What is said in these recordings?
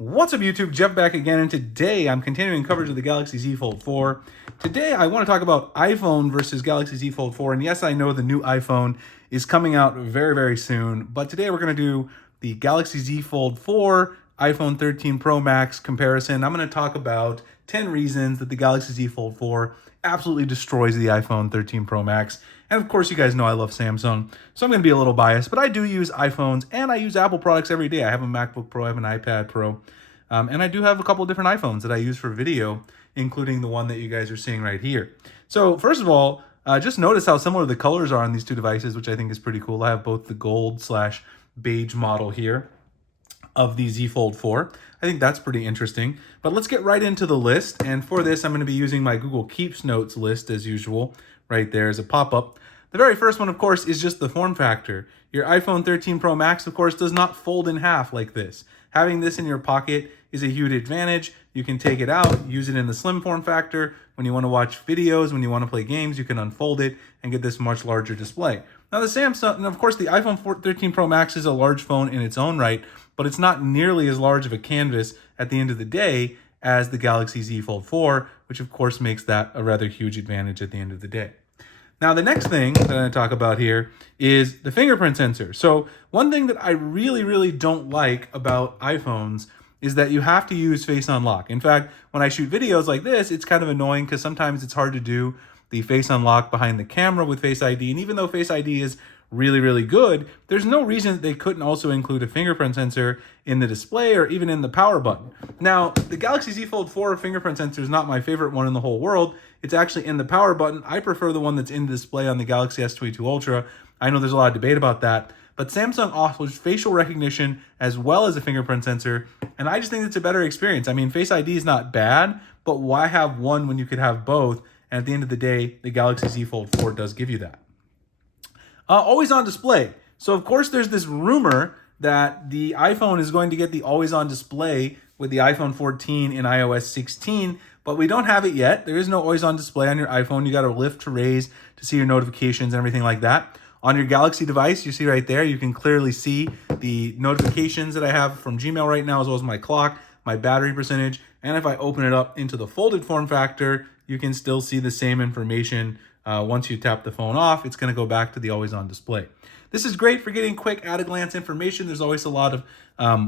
What's up YouTube, Jeff back again, and today I'm continuing coverage of the Galaxy Z Fold 4. Today I want to talk about iPhone versus Galaxy Z Fold 4, and yes, I know the new iPhone is coming out very soon, but today we're going to do the Galaxy Z Fold 4 iPhone 13 Pro Max comparison. I'm going to talk about 10 reasons that the Galaxy Z Fold 4 absolutely destroys the iPhone 13 Pro Max. And of course, you guys know I love Samsung, so I'm going to be a little biased, but I do use iPhones and I use Apple products every day. I have a MacBook Pro, I have an iPad Pro, and I do have a couple of different iPhones that I use for video, including the one that you guys are seeing right here. So first of all, just notice how similar the colors are on these two devices, which I think is pretty cool. I have both the gold/beige model here of the Z Fold 4. I think that's pretty interesting. But let's get right into the list. And for this, I'm going to be using my Google Keeps Notes list as usual. Right there is a pop-up. The very first one, of course, is just the form factor. Your iPhone 13 Pro Max, of course, does not fold in half like this. Having this in your pocket is a huge advantage. You can take it out, use it in the slim form factor. When you want to watch videos, when you want to play games, you can unfold it and get this much larger display. Now the Samsung, and of course the iPhone 13 Pro Max is a large phone in its own right, but it's not nearly as large of a canvas at the end of the day as the Galaxy Z Fold 4, which of course makes that a rather huge advantage at the end of the day. Now, the next thing that I'm going to talk about here is the fingerprint sensor. So one thing that I really don't like about iPhones is that you have to use Face Unlock. In fact, when I shoot videos like this, it's kind of annoying because sometimes it's hard to do the Face Unlock behind the camera with Face ID. And even though Face ID is really good, there's no reason that they couldn't also include a fingerprint sensor in the display or even in the power button. Now, the Galaxy Z Fold 4 fingerprint sensor is not my favorite one in the whole world. It's actually in the power button. I prefer the one that's in the display on the Galaxy S22 Ultra. I know there's a lot of debate about that, but Samsung offers facial recognition as well as a fingerprint sensor, and I just think it's a better experience. I mean, Face ID is not bad, but why have one when you could have both? And at the end of the day, the Galaxy Z Fold 4 does give you that. Always on display. So of course there's this rumor that the iPhone is going to get the always on display with the iPhone 14 in iOS 16, but we don't have it yet. There is no always on display on your iPhone. You got to lift to raise to see your notifications and everything like that. On your Galaxy device, you see right there, you can clearly see the notifications that I have from Gmail right now, as well as my clock, my battery percentage, and if I open it up into the folded form factor, you can still see the same information. Once you tap the phone off, it's going to go back to the always on display. This is great for getting quick at-a-glance information. There's always a lot of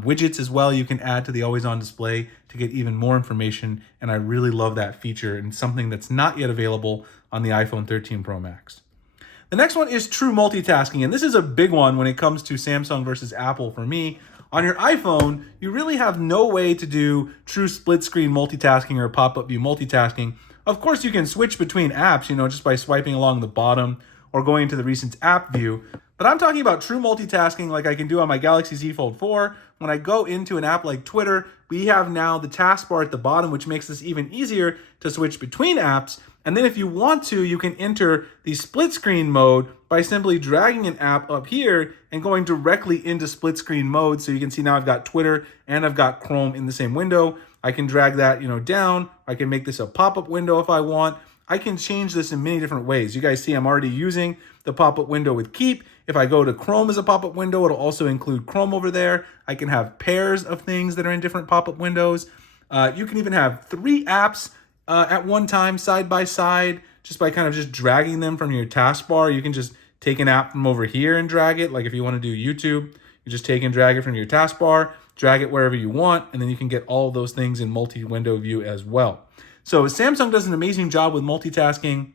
widgets as well you can add to the always on display to get even more information, and I really love that feature and something that's not yet available on the iPhone 13 Pro Max. The next one is true multitasking, and this is a big one when it comes to Samsung versus Apple for me. On your iPhone, you really have no way to do true split screen multitasking or pop-up view multitasking. Of course, you can switch between apps, just by swiping along the bottom or going to the recent app view. But I'm talking about true multitasking like I can do on my Galaxy Z Fold 4. When I go into an app like Twitter, we have now the taskbar at the bottom, which makes this even easier to switch between apps. And then if you want to, you can enter the split screen mode by simply dragging an app up here and going directly into split screen mode. So you can see now I've got Twitter and I've got Chrome in the same window. I can drag that, down. I can make this a pop-up window if I want. I can change this in many different ways. You guys see I'm already using the pop-up window with Keep. If I go to Chrome as a pop-up window, it'll also include Chrome over there. I can have pairs of things that are in different pop-up windows. You can even have 3 apps at one time, side by side, just by kind of just dragging them from your taskbar. You can just take an app from over here and drag it. Like if you want to do YouTube, you just take and drag it from your taskbar, drag it wherever you want, and then you can get all of those things in multi-window view as well. So Samsung does an amazing job with multitasking.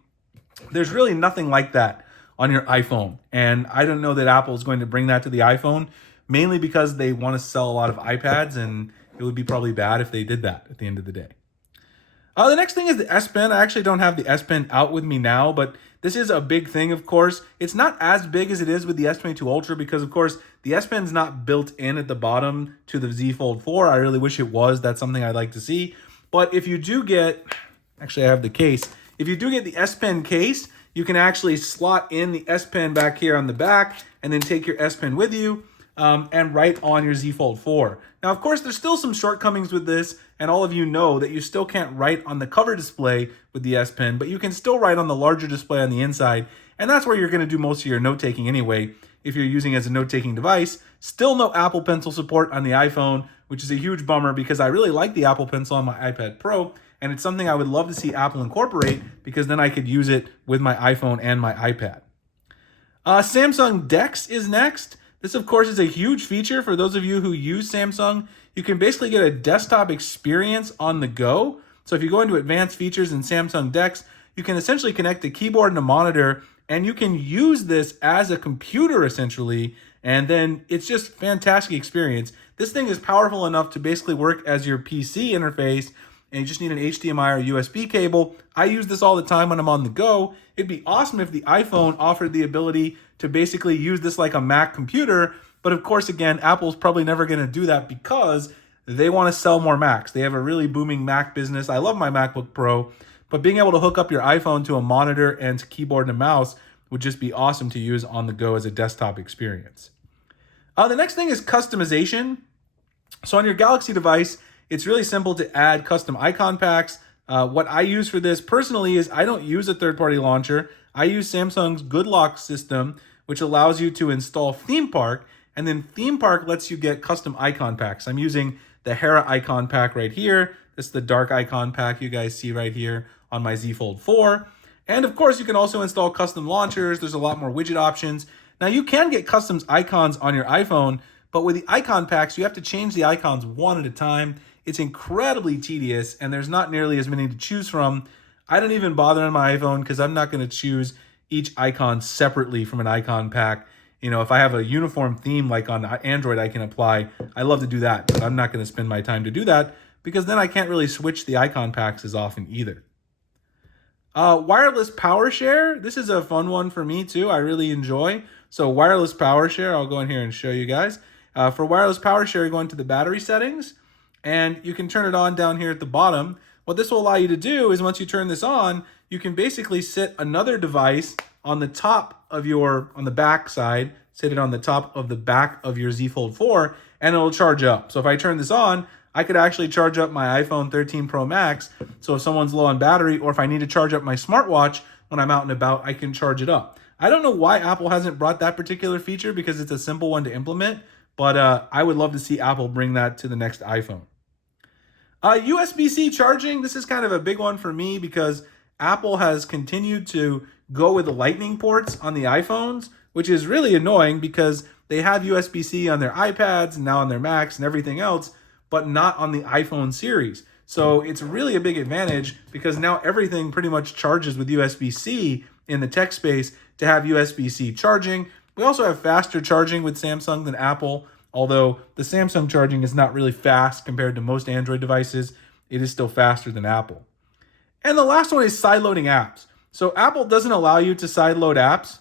There's really nothing like that on your iPhone. And I don't know that Apple is going to bring that to the iPhone, mainly because they want to sell a lot of iPads, and it would be probably bad if they did that at the end of the day. The next thing is the S Pen. I actually don't have the S Pen out with me now, but this is a big thing, of course. It's not as big as it is with the S22 Ultra because, of course, the S Pen's not built in at the bottom to the Z Fold 4. I really wish it was. That's something I'd like to see. But if you do get, actually I have the case. If you do get the S Pen case, you can actually slot in the S Pen back here on the back and then take your S Pen with you and write on your Z Fold 4. Now, of course, there's still some shortcomings with this, and all of you know that you still can't write on the cover display with the S Pen, but you can still write on the larger display on the inside, And that's where you're going to do most of your note-taking anyway, if you're using it as a note-taking device. Still no Apple Pencil support on the iPhone, which is a huge bummer because I really like the Apple Pencil on my iPad Pro, and it's something I would love to see Apple incorporate because then I could use it with my iPhone and my iPad. Samsung DeX is next. This, of course, is a huge feature for those of you who use Samsung. You can basically get a desktop experience on the go. So if you go into advanced features in Samsung DeX, you can essentially connect a keyboard and a monitor, and you can use this as a computer essentially, and then it's just fantastic experience. This thing is powerful enough to basically work as your PC interface, and you just need an HDMI or USB cable. I use this all the time when I'm on the go. It'd be awesome if the iPhone offered the ability to basically use this like a Mac computer, but of course, again, Apple's probably never going to do that because they want to sell more Macs. They have a really booming Mac business. I love my MacBook Pro, but being able to hook up your iPhone to a monitor and to keyboard and a mouse would just be awesome to use on the go as a desktop experience. The next thing is customization. So on your Galaxy device, it's really simple to add custom icon packs. What I use for this personally is I don't use a third-party launcher. I use Samsung's Good Lock system, which allows you to install Theme Park, and then Theme Park lets you get custom icon packs. I'm using the Hera icon pack right here. This is the dark icon pack you guys see right here on my Z Fold 4. And of course, you can also install custom launchers. There's a lot more widget options. Now, you can get custom icons on your iPhone, but with the icon packs, you have to change the icons one at a time. It's incredibly tedious, and there's not nearly as many to choose from. I don't even bother on my iPhone because I'm not going to choose each icon separately from an icon pack. You know, if I have a uniform theme like on Android I can apply, I love to do that, but I'm not going to spend my time to do that because then I can't really switch the icon packs as often either. Wireless power share. This is a fun one for me too. I really enjoy. So wireless power share, I'll go in here and show you guys. For wireless power share, you go into the battery settings and you can turn it on down here at the bottom. What this will allow you to do is once you turn this on, you can basically sit another device on the top of on the back side, sit it on the top of the back of your Z Fold 4, and it'll charge up. So if I turn this on, I could actually charge up my iPhone 13 Pro Max. So if someone's low on battery, or if I need to charge up my smartwatch when I'm out and about, I can charge it up. I don't know why Apple hasn't brought that particular feature because it's a simple one to implement, but I would love to see Apple bring that to the next iPhone. USB-C charging, this is kind of a big one for me because Apple has continued to go with the Lightning ports on the iPhones, which is really annoying because they have USB-C on their iPads and now on their Macs and everything else, but not on the iPhone series. So it's really a big advantage because now everything pretty much charges with USB-C in the tech space to have USB-C charging. We also have faster charging with Samsung than Apple, although the Samsung charging is not really fast compared to most Android devices. It is still faster than Apple. And the last one is sideloading apps. So Apple doesn't allow you to sideload apps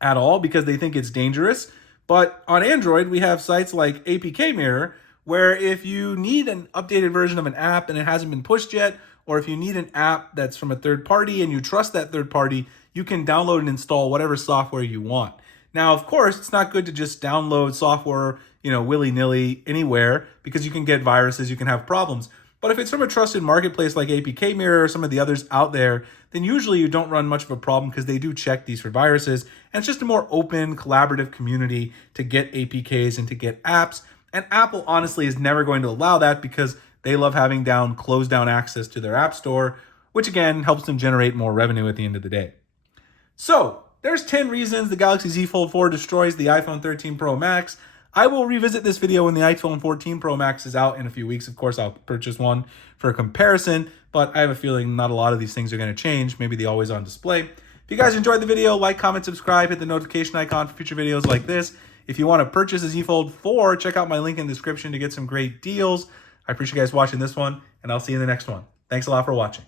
at all because they think it's dangerous. But on Android, we have sites like APK Mirror, where if you need an updated version of an app and it hasn't been pushed yet, or if you need an app that's from a third party and you trust that third party, you can download and install whatever software you want. Now, of course, it's not good to just download software, willy-nilly anywhere because you can get viruses, you can have problems. But if it's from a trusted marketplace like APK Mirror or some of the others out there, then usually you don't run much of a problem because they do check these for viruses. And it's just a more open, collaborative community to get APKs and to get apps. And Apple honestly is never going to allow that because they love having closed down access to their app store, which again helps them generate more revenue at the end of the day. So there's 10 reasons the Galaxy Z Fold 4 destroys the iPhone 13 Pro Max. I will revisit this video when the iPhone 14 Pro Max is out in a few weeks. Of course, I'll purchase one for a comparison, but I have a feeling not a lot of these things are going to change. Maybe the always on display. If you guys enjoyed the video, like, comment, subscribe, hit the notification icon for future videos like this. If you want to purchase a Z Fold 4, check out my link in the description to get some great deals. I appreciate you guys watching this one, and I'll see you in the next one. Thanks a lot for watching.